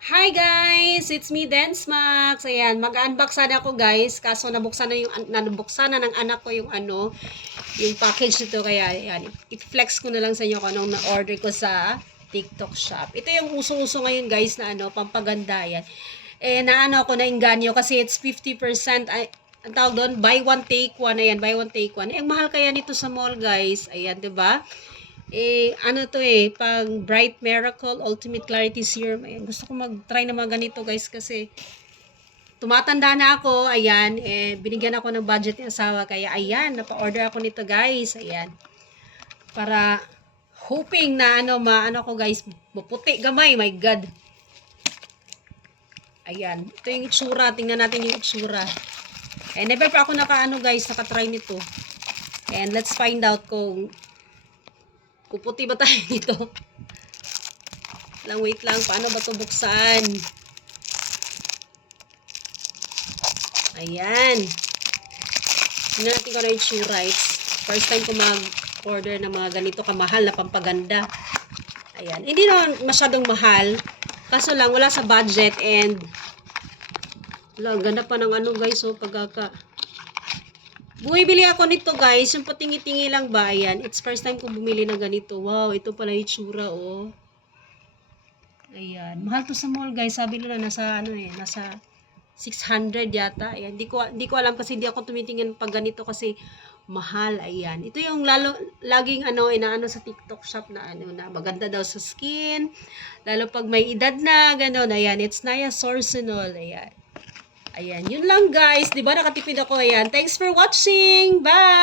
Hi guys! It's me, Densmax. Ayan, mag-unbox sana ako guys. Kaso nabuksan na ng anak ko yung package nito. Kaya ayan, i-flex ko na lang sa inyo kung anong na-order ko sa TikTok shop. Ito yung uso-uso ngayon guys na pampaganda yan. Naano ako na inganyo kasi it's 50%. Ang tawag doon, buy one take one. Ayan, buy one take one. Ang mahal kaya nito sa mall guys. Ayan, 'di ba? Pang Bright Miracle Ultimate Clarity Serum. Ayan, gusto ko mag-try na mga ganito guys kasi tumatanda na ako. Ayan, binigyan ako ng budget ng asawa. Kaya ayan, napa-order ako nito guys. Ayan, para hoping na maano ko guys, maputi gamay, my God. Ayan, ito yung itsura. Tingnan natin yung itsura. Never pa ako nakatry nito. And let's find out kung puputi ba tayo nito. Wait lang, paano ba ito buksan? Ayan. Tingnan natin kung ano yung itsura. First time ko mag-order ng mga ganito kamahal na pampaganda. Ayan. Hindi naman masyadong mahal. Kaso lang, wala sa budget and wala, ganda pa ng guys. So, bumibili ako nito guys, yung patingi-tingi lang ba, ayan. It's first time ko bumili ng ganito. Wow, ito pala yung itsura, oh. Ayan, mahal to sa mall guys. Sabi nila nasa nasa 600 yata. Ayan, di ko alam kasi hindi ako tumitingin pag ganito kasi mahal. Ayan, ito yung laging inaano sa TikTok shop na na maganda daw sa skin. Lalo pag may edad na gano'n. Ayan, it's niasourcinol. Ayan. Ayan, yun lang guys. Diba nakatipid ako? Ayan. Thanks for watching. Bye!